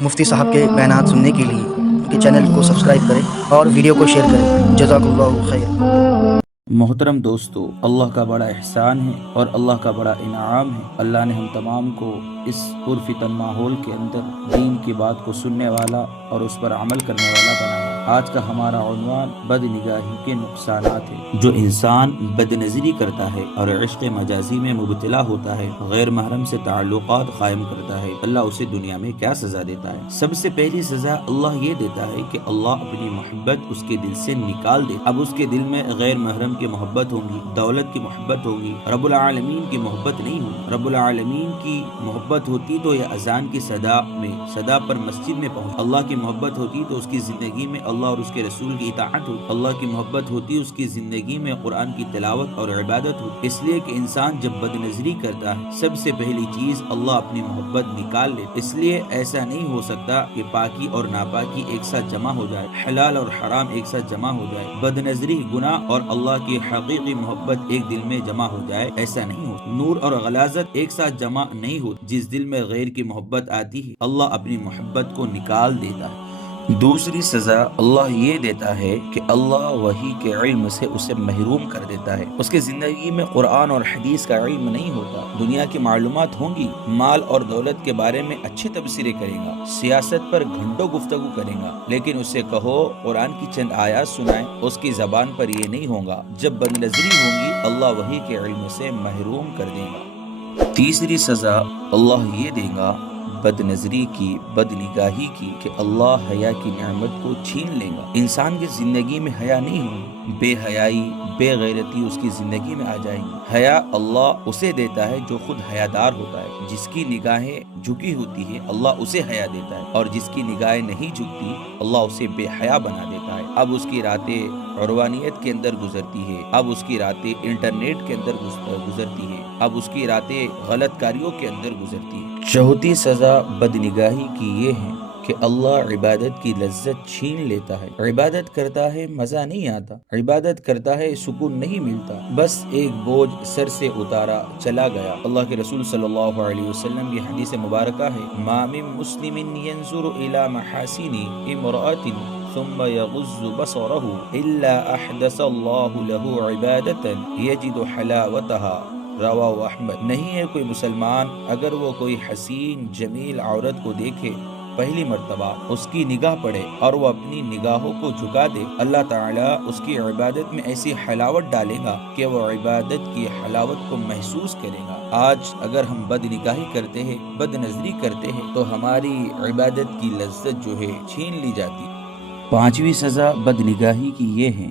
مفتی صاحب کے بیانات سننے کے لیے ان کے چینل کو سبسکرائب کریں اور ویڈیو کو شیئر کریں۔ جزاک اللہ خیر۔ محترم دوستو، اللہ کا بڑا احسان ہے اور اللہ کا بڑا انعام ہے۔ اللہ نے ہم تمام کو اس پرفتن ماحول کے اندر دین کی بات کو سننے والا اور اس پر عمل کرنے والا بنایا۔ آج کا ہمارا عنوان بد نگاہی کے نقصانات ہے۔ جو انسان بد نظری کرتا ہے اور عشق مجازی میں مبتلا ہوتا ہے، غیر محرم سے تعلقات قائم کرتا ہے، اللہ اسے دنیا میں کیا سزا دیتا ہے؟ سب سے پہلی سزا اللہ یہ دیتا ہے کہ اللہ اپنی محبت اس کے دل سے نکال دے۔ اب اس کے دل میں غیر محرم کی محبت ہوگی، دولت کی محبت ہوگی، رب العالمین کی محبت نہیں ہوگی۔ رب العالمین کی محبت ہوتی تو یہ اذان کی صدا پر مسجد میں پہنچ۔ اللہ کی محبت ہوتی تو اس کی زندگی میں اللہ اور اس کے رسول کی اطاعت ہوتی۔ اللہ کی محبت ہوتی اس کی زندگی میں قرآن کی تلاوت اور عبادت ہوتی۔ اس لیے کہ انسان جب بد نظری کرتا ہے، سب سے پہلی چیز اللہ اپنی محبت نکال لے۔ اس لیے ایسا نہیں ہو سکتا کہ پاکی اور ناپاکی ایک ساتھ جمع ہو جائے، حلال اور حرام ایک ساتھ جمع ہو جائے، بد نظری گناہ اور اللہ کی حقیقی محبت ایک دل میں جمع ہو جائے، ایسا نہیں ہو۔ نور اور غلاظت ایک ساتھ جمع نہیں ہو۔ جس دل میں غیر کی محبت آتی ہے، اللہ اپنی محبت کو نکال دیتا ہے۔ دوسری سزا اللہ یہ دیتا ہے کہ اللہ وحی کے علم سے اسے محروم کر دیتا ہے۔ اس کے زندگی میں قرآن اور حدیث کا علم نہیں ہوتا، دنیا کی معلومات ہوں گی، مال اور دولت کے بارے میں اچھی تبصرے کرے گا، سیاست پر گھنٹوں گفتگو کرے گا، لیکن اسے کہو قرآن کی چند آیات سنائے، اس کی زبان پر یہ نہیں ہوگا۔ جب بد نظری ہوگی، اللہ وحی کے علم سے محروم کر دے گا۔ تیسری سزا اللہ یہ دے گا بد نظری کی، بد نگاہی کی، کہ اللہ حیا کی نعمت کو چھین لے گا۔ انسان کی زندگی میں حیا نہیں ہوگی، بے حیائی، بے غیرتی اس کی زندگی میں آ جائیں گی۔ حیا اللہ اسے دیتا ہے جو خود حیادار ہوتا ہے۔ جس کی نگاہیں جھکی ہوتی ہے، اللہ اسے حیا دیتا ہے، اور جس کی نگاہیں نہیں جھکتی، اللہ اسے بے حیا بنا دیتا ہے۔ اب اس کی راتیں عروانیت کے اندر گزرتی ہے، اب اس کی راتیں انٹرنیٹ کے اندر گزرتی ہے، اب اس کی راتیں غلط کاریوں کے اندر گزرتی ہے۔ چوتھی سزا بد نگاہی کی یہ ہے کہ اللہ عبادت کی لذت چھین لیتا ہے۔ عبادت کرتا ہے، مزہ نہیں آتا، عبادت کرتا ہے، سکون نہیں ملتا، بس ایک بوجھ سر سے اتارا چلا گیا۔ اللہ کے رسول صلی اللہ علیہ وسلم کی حدیث مبارکہ ہے، ما من مسلم ينظر الى محاسن امرأة ثم يغض بصره الا احدث الله له عبادة يجد حلاوتها، رواہ احمد۔ نہیں ہے کوئی مسلمان اگر وہ کوئی حسین جمیل عورت کو دیکھے، پہلی مرتبہ اس کی نگاہ پڑے اور وہ اپنی نگاہوں کو جھکا دے، اللہ تعالیٰ اس کی عبادت میں ایسی حلاوت ڈالے گا کہ وہ عبادت کی حلاوت کو محسوس کرے گا۔ آج اگر ہم بد نگاہی کرتے ہیں، بد نظری کرتے ہیں، تو ہماری عبادت کی لذت جو ہے چھین لی جاتی۔ پانچویں سزا بد نگاہی کی یہ ہے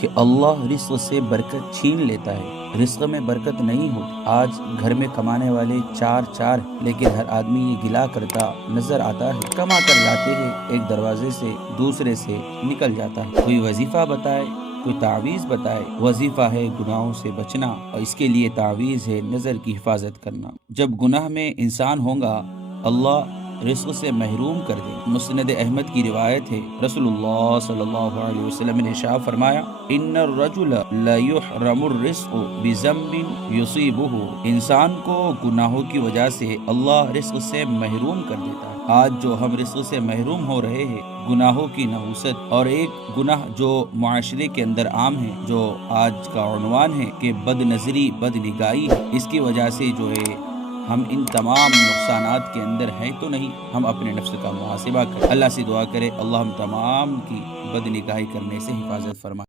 کہ اللہ رزق سے برکت چھین لیتا ہے۔ رزق میں برکت نہیں ہوتی۔ آج گھر میں کمانے والے چار لیکن ہر آدمی یہ گلا کرتا نظر آتا ہے، کما کر لاتے ہیں، ایک دروازے سے دوسرے سے نکل جاتا ہے۔ کوئی وظیفہ بتائے، کوئی تعویذ بتائے۔ وظیفہ ہے گناہوں سے بچنا، اور اس کے لیے تعویذ ہے نظر کی حفاظت کرنا۔ جب گناہ میں انسان ہوگا، اللہ رزق سے محروم کر دے۔ مسند احمد کی روایت ہے، رسول اللہ صلی اللہ علیہ وسلم نے ارشاد فرمایا، ان الرجل لا يحرم الرزق بذنب يصيبه، انسان کو گناہوں کی وجہ سے اللہ رزق سے محروم کر دیتا ہے۔ آج جو ہم رزق سے محروم ہو رہے ہیں، گناہوں کی نحوست، اور ایک گناہ جو معاشرے کے اندر عام ہے، جو آج کا عنوان ہے کہ بد نظری، بد نگاہی، اس کی وجہ سے جو ہے ہم ان تمام نقصانات کے اندر ہیں تو نہیں۔ ہم اپنے نفس کا محاسبہ کریں، اللہ سے دعا کریں اللہ ہم تمام کی بد نگاہی کرنے سے حفاظت فرمائے۔